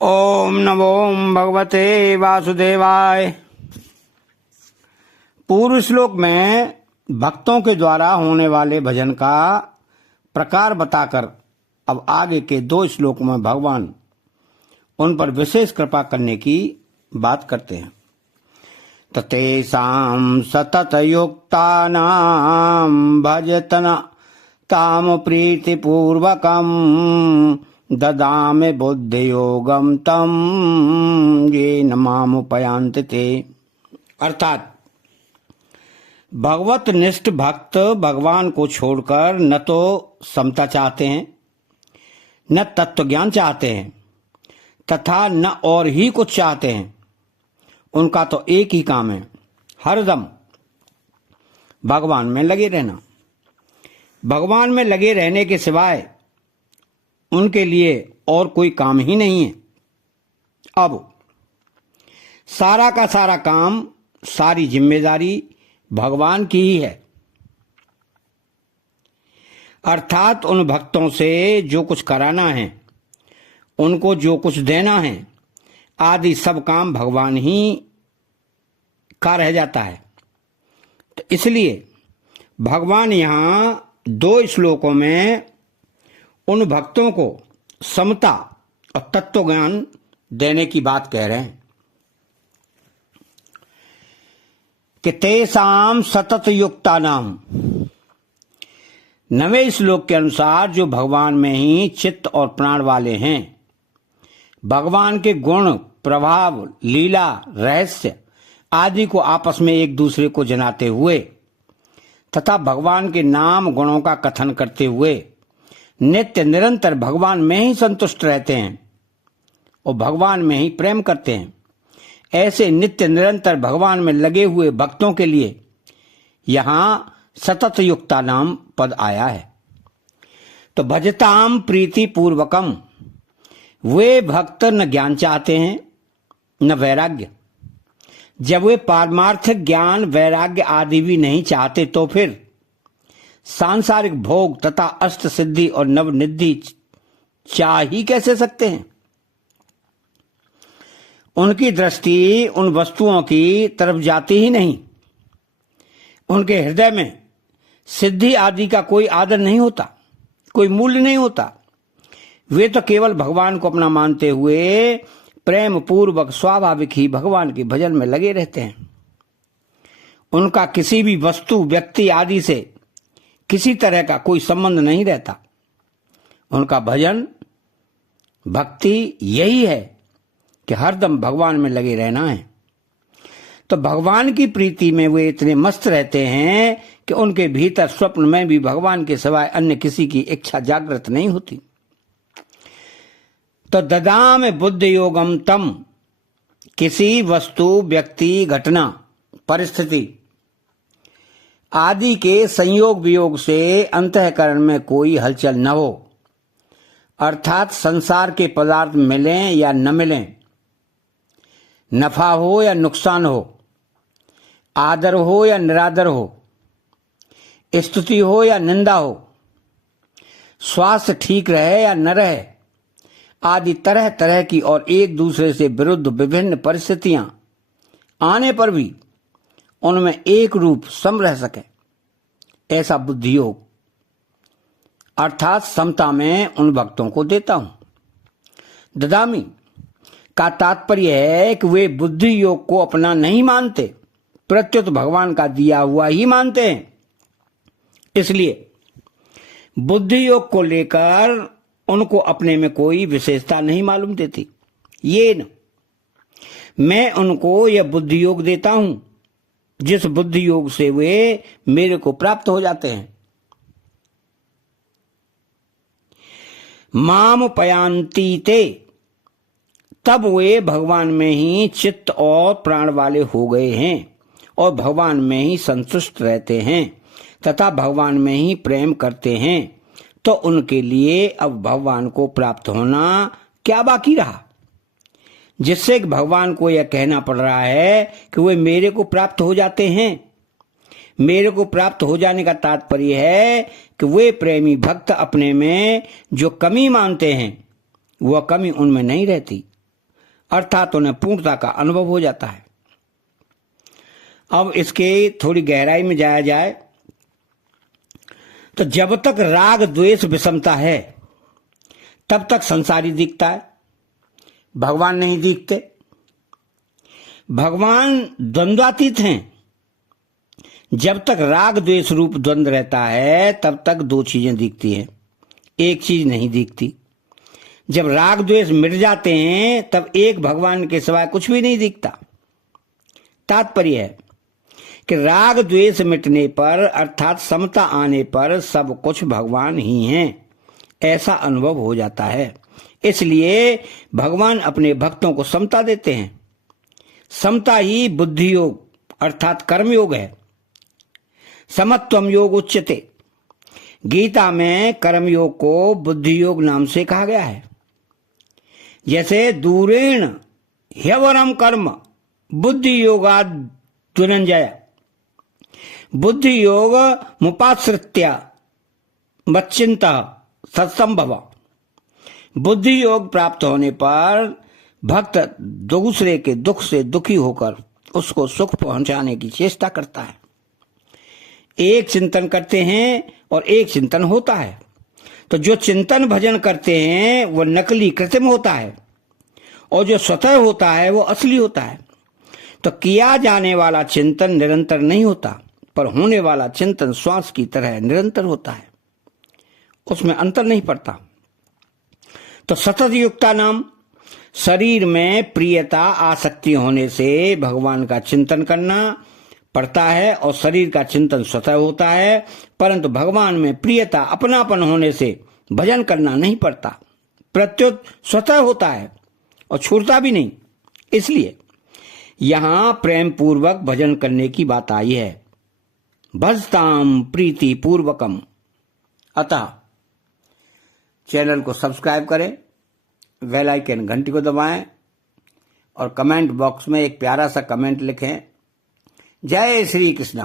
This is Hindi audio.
ओम नमो भगवते वासुदेवाय। पूर्व श्लोक में भक्तों के द्वारा होने वाले भजन का प्रकार बताकर अब आगे के 2 श्लोक में भगवान उन पर विशेष कृपा करने की बात करते हैं। ततेषां सततयुक्तानां भजतन ताम प्रीतिपूर्वकं ददामि बुद्धियोगं तं येन मामुपयान्ति ते। अर्थात भगवत निष्ठ भक्त भगवान को छोड़कर न तो समता चाहते हैं, न तत्व ज्ञान चाहते हैं, तथा न और ही कुछ चाहते हैं। उनका तो एक ही काम है, हरदम भगवान में लगे रहना। भगवान में लगे रहने के सिवाय उनके लिए और कोई काम ही नहीं है। अब सारा का सारा काम, सारी जिम्मेदारी भगवान की ही है। अर्थात उन भक्तों से जो कुछ कराना है, उनको जो कुछ देना है आदि सब काम भगवान ही का रह जाता है। तो इसलिए भगवान यहाँ 2 श्लोकों में उन भक्तों को समता और तत्व ज्ञान देने की बात कह रहे हैं कि तेषां सतत युक्तानाम। 9वें श्लोक के अनुसार जो भगवान में ही चित्त और प्राण वाले हैं, भगवान के गुण, प्रभाव, लीला, रहस्य आदि को आपस में एक दूसरे को जनाते हुए तथा भगवान के नाम गुणों का कथन करते हुए नित्य निरंतर भगवान में ही संतुष्ट रहते हैं और भगवान में ही प्रेम करते हैं, ऐसे नित्य निरंतर भगवान में लगे हुए भक्तों के लिए यहां सतत युक्ता नाम पद आया है। तो भजताम प्रीति पूर्वकम, वे भक्त न ज्ञान चाहते हैं न वैराग्य। जब वे पारमार्थिक ज्ञान, वैराग्य आदि भी नहीं चाहते तो फिर सांसारिक भोग तथा अष्ट सिद्धि और नवनिधि चाह ही कैसे सकते हैं। उनकी दृष्टि उन वस्तुओं की तरफ जाती ही नहीं। उनके हृदय में सिद्धि आदि का कोई आदर नहीं होता, कोई मूल्य नहीं होता। वे तो केवल भगवान को अपना मानते हुए प्रेम पूर्वक स्वाभाविक ही भगवान के भजन में लगे रहते हैं। उनका किसी भी वस्तु, व्यक्ति आदि से किसी तरह का कोई संबंध नहीं रहता। उनका भजन, भक्ति यही है कि हरदम भगवान में लगे रहना है। तो भगवान की प्रीति में वे इतने मस्त रहते हैं कि उनके भीतर स्वप्न में भी भगवान के सिवाय अन्य किसी की इच्छा जागृत नहीं होती। तो ददामि बुद्धि योगम तम, किसी वस्तु, व्यक्ति, घटना, परिस्थिति आदि के संयोग वियोग से अंतःकरण में कोई हलचल न हो। अर्थात संसार के पदार्थ मिलें या न मिलें, नफा हो या नुकसान हो, आदर हो या निरादर हो, स्तुति हो या निंदा हो, स्वास्थ्य ठीक रहे या न रहे आदि तरह तरह की और एक दूसरे से विरुद्ध विभिन्न परिस्थितियां आने पर भी उनमें एक रूप सम रह सके, ऐसा बुद्धि योग अर्थात समता में उन भक्तों को देता हूं। ददामी का तात्पर्य है कि वे बुद्धि योग को अपना नहीं मानते, प्रत्युत भगवान का दिया हुआ ही मानते हैं। इसलिए बुद्धि योग को लेकर उनको अपने में कोई विशेषता नहीं मालूम देती। ये न, मैं उनको यह बुद्धि योग देता हूं जिस बुद्धि योग से वे मेरे को प्राप्त हो जाते हैं। माम पयांती ते, तब वे भगवान में ही चित्त और प्राण वाले हो गए हैं और भगवान में ही संतुष्ट रहते हैं तथा भगवान में ही प्रेम करते हैं। तो उनके लिए अब भगवान को प्राप्त होना क्या बाकी रहा, जिससे भगवान को यह कहना पड़ रहा है कि वे मेरे को प्राप्त हो जाते हैं। मेरे को प्राप्त हो जाने का तात्पर्य है कि वे प्रेमी भक्त अपने में जो कमी मानते हैं वह कमी उनमें नहीं रहती, अर्थात उन्हें पूर्णता का अनुभव हो जाता है। अब इसके थोड़ी गहराई में जाया जाए तो जब तक राग द्वेष विषमता है तब तक संसारी दिखता है, भगवान नहीं दिखते। भगवान द्वंद्वातीत हैं। जब तक राग द्वेष रूप द्वंद्व रहता है तब तक दो चीजें दिखती हैं, एक चीज नहीं दिखती। जब राग द्वेष मिट जाते हैं तब एक भगवान के सिवाय कुछ भी नहीं दिखता। तात्पर्य है कि राग द्वेष मिटने पर अर्थात समता आने पर सब कुछ भगवान ही हैं, ऐसा अनुभव हो जाता है। इसलिए भगवान अपने भक्तों को समता देते हैं। समता ही बुद्धि योग अर्थात कर्म योग है। समत्वम योग उच्यते। गीता में कर्म योग को बुद्धि योग नाम से कहा गया है। जैसे दूरेण ह्यवरम कर्म बुद्धि योगाद धनंजय। बुद्धि योग मुपाश्रित्य मच्चिंता सत्संभव। बुद्धि योग प्राप्त होने पर भक्त दूसरे के दुख से दुखी होकर उसको सुख पहुंचाने की चेष्टा करता है। एक चिंतन करते हैं और एक चिंतन होता है। तो जो चिंतन भजन करते हैं वो नकली कृत्रिम होता है और जो स्वतः होता है वो असली होता है। तो किया जाने वाला चिंतन निरंतर नहीं होता, पर होने वाला चिंतन श्वास की तरह निरंतर होता है, उसमें अंतर नहीं पड़ता। तो सतत युक्ता नाम शरीर में प्रियता आसक्ति होने से भगवान का चिंतन करना पड़ता है और शरीर का चिंतन स्वतः होता है, परंतु भगवान में प्रियता अपनापन होने से भजन करना नहीं पड़ता, प्रत्युत स्वतः होता है और छूटता भी नहीं। इसलिए यहां प्रेम पूर्वक भजन करने की बात आई है, भजताम प्रीति पूर्वकम। अतः चैनल को सब्सक्राइब करें, बेल आइकन घंटी को दबाएं और कमेंट बॉक्स में एक प्यारा सा कमेंट लिखें। जय श्री कृष्णा।